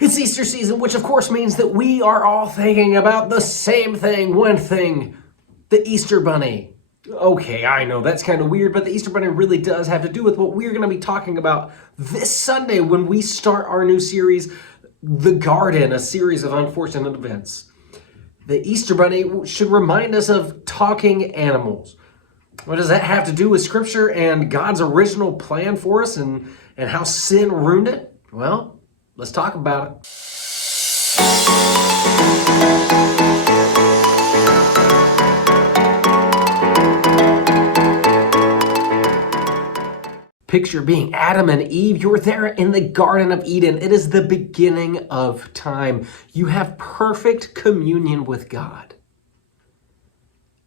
It's Easter season, which of course means that we are all thinking about the same thing, one thing, the Easter Bunny. Okay, I know that's kind of weird, but the Easter Bunny really does have to do with what we're going to be talking about this Sunday when we start our new series, The Garden, a series of unfortunate events. The Easter Bunny should remind us of talking animals. What does that have to do with Scripture and God's original plan for us and how sin ruined it? Well, let's talk about it. Picture being Adam and Eve. You're there in the Garden of Eden. It is the beginning of time. You have perfect communion with God.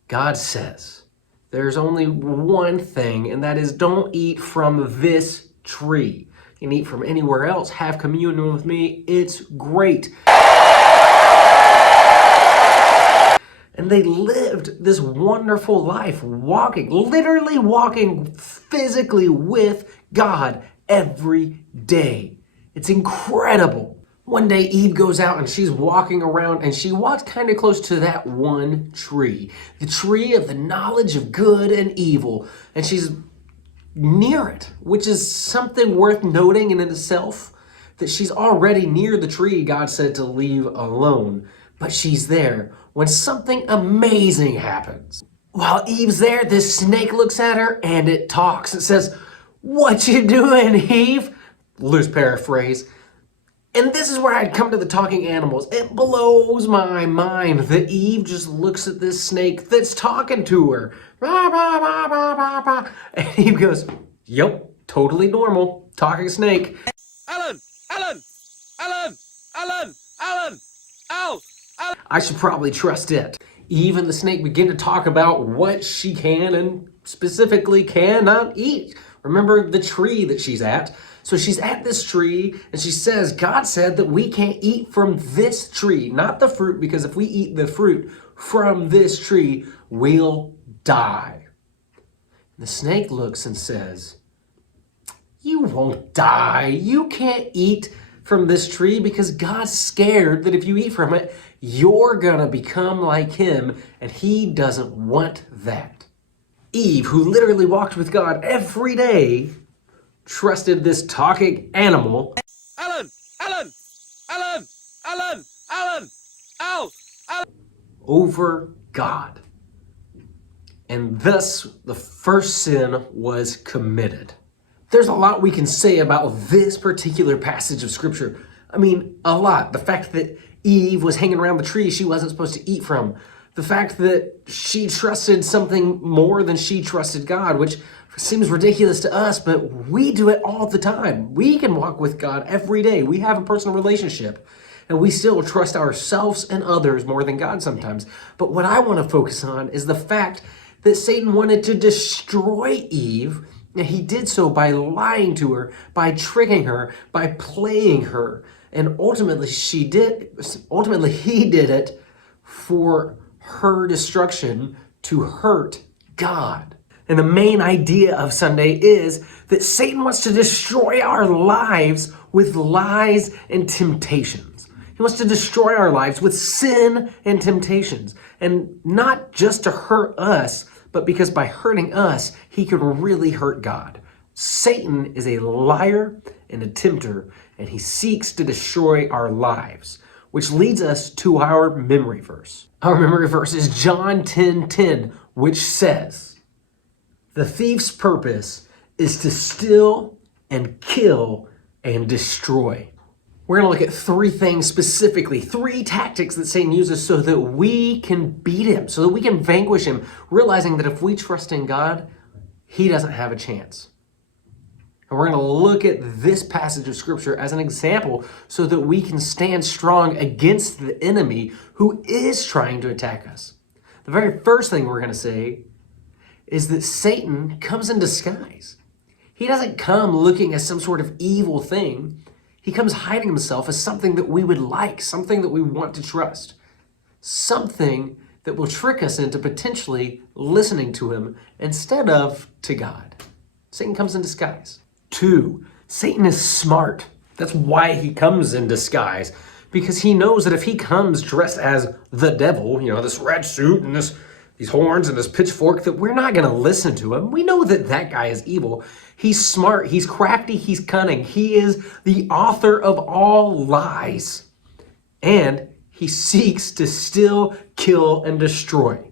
God says, there's only one thing, and that is don't eat from this tree. You can eat from anywhere else, have communion with me. It's great. And they lived this wonderful life, literally walking physically with God every day. It's incredible. One day Eve goes out and she's walking around and she walks kind of close to that one tree, the tree of the knowledge of good and evil. And she's near it, which is something worth noting in itself, that she's already near the tree God said to leave alone. But she's there when something amazing happens. While Eve's there, this snake looks at her and it talks. It says, "What you doing, Eve?" Loose paraphrase. And this is where I'd come to the talking animals. It blows my mind that Eve just looks at this snake that's talking to her. Bah, bah, bah, bah, bah, bah. And Eve goes, "Yep, totally normal. Talking snake." Alan! Ow! I should probably trust it. Eve and the snake begin to talk about what she can and specifically cannot eat. Remember the tree that she's at. So she's at this tree and she says, God said that we can't eat from this tree, not the fruit, because if we eat the fruit from this tree, we'll die. The snake looks and says, "You won't die. You can't eat from this tree because God's scared that if you eat from it, you're gonna become like him, and he doesn't want that." Eve, who literally walked with God every day, trusted this talking animal over God. And thus, the first sin was committed. There's a lot we can say about this particular passage of Scripture. I mean, a lot. The fact that Eve was hanging around the tree she wasn't supposed to eat from. The fact that she trusted something more than she trusted God, which seems ridiculous to us, but we do it all the time. We can walk with God every day. We have a personal relationship, and we still trust ourselves and others more than God sometimes. But what I want to focus on is the fact that Satan wanted to destroy Eve, and he did so by lying to her, by tricking her, by playing her. And ultimately he did it for her destruction, to hurt God. And the main idea of Sunday is that Satan wants to destroy our lives with lies and temptations. He wants to destroy our lives with sin and temptations. And not just to hurt us, but because by hurting us, he can really hurt God. Satan is a liar and a tempter, and he seeks to destroy our lives, which leads us to our memory verse. Our memory verse is John 10:10, which says, "The thief's purpose is to steal and kill and destroy." We're going to look at three things specifically, three tactics that Satan uses so that we can beat him, so that we can vanquish him, realizing that if we trust in God, he doesn't have a chance. And we're going to look at this passage of Scripture as an example so that we can stand strong against the enemy who is trying to attack us. The very first thing we're going to say is that Satan comes in disguise. He doesn't come looking as some sort of evil thing. He comes hiding himself as something that we would like, something that we want to trust, something that will trick us into potentially listening to him instead of to God. Satan comes in disguise. 2, Satan is smart. That's why he comes in disguise, because he knows that if he comes dressed as the devil, this red suit and these horns and this pitchfork, that we're not going to listen to him. We know that that guy is evil. He's smart, he's crafty, he's cunning. He is the author of all lies. And he seeks to steal, kill, and destroy.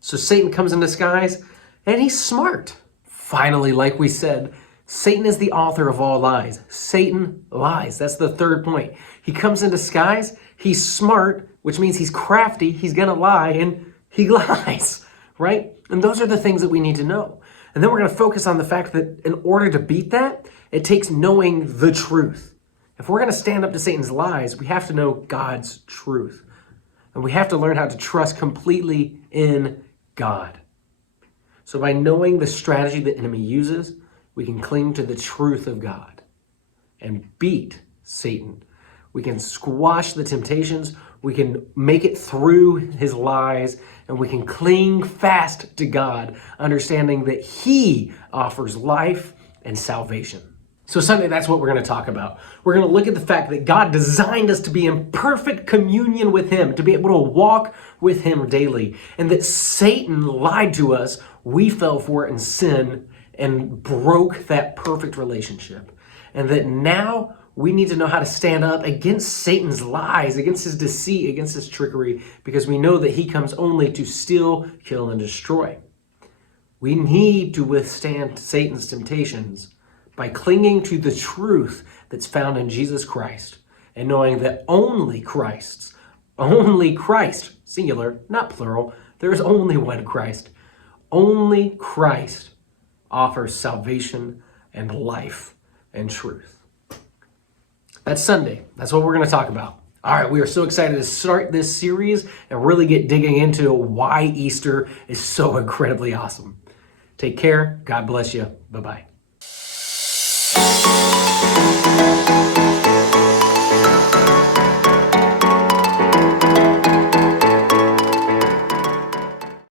So Satan comes in disguise, and he's smart. Finally, like we said, Satan is the author of all lies. Satan lies. That's the third point. He comes in disguise, he's smart, which means he's crafty, he's going to lie, and he lies, right? And those are the things that we need to know. And then we're going to focus on the fact that in order to beat that, it takes knowing the truth. If we're going to stand up to Satan's lies, we have to know God's truth. And we have to learn how to trust completely in God. So by knowing the strategy the enemy uses, we can cling to the truth of God and beat Satan. We can squash the temptations, we can make it through his lies, and we can cling fast to God, understanding that he offers life and salvation. So Sunday, that's what we're going to talk about. We're going to look at the fact that God designed us to be in perfect communion with him, to be able to walk with him daily, and that Satan lied to us, we fell for it in sin, and broke that perfect relationship. And that now we need to know how to stand up against Satan's lies, against his deceit, against his trickery, because we know that he comes only to steal, kill, and destroy. We need to withstand Satan's temptations by clinging to the truth that's found in Jesus Christ and knowing that only Christ, singular, not plural, there is only one Christ, only Christ offers salvation and life and truth. That's Sunday. That's what we're going to talk about. All right, we are so excited to start this series and really get digging into why Easter is so incredibly awesome. Take care. God bless you. Bye-bye.